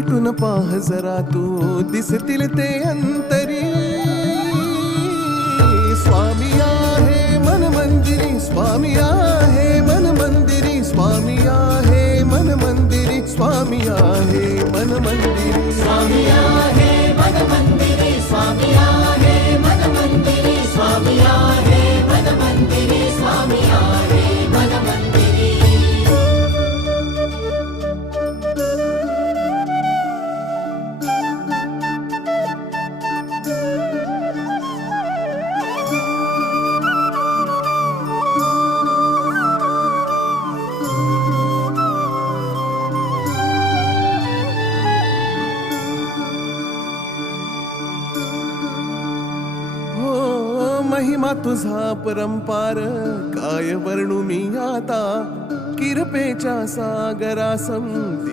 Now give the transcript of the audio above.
मिटून पाह जरा तू दिसतील ते अंतरी. स्वामी आहे मन मंदिरी, स्वामी आहे मन मंदिरी, स्वामी आहे मन मंदिरी, स्वामी आहे मन मंदिरी. स्वामी आहे मन मंदिरी, स्वामी आहे मन मंदिरी, स्वामी आहे मन मंदिरी, स्वामी आहे मन मंदिरी. महिमा तुझा परंपार काय वर्णू मी आता. किरपेच्या सागरा समधी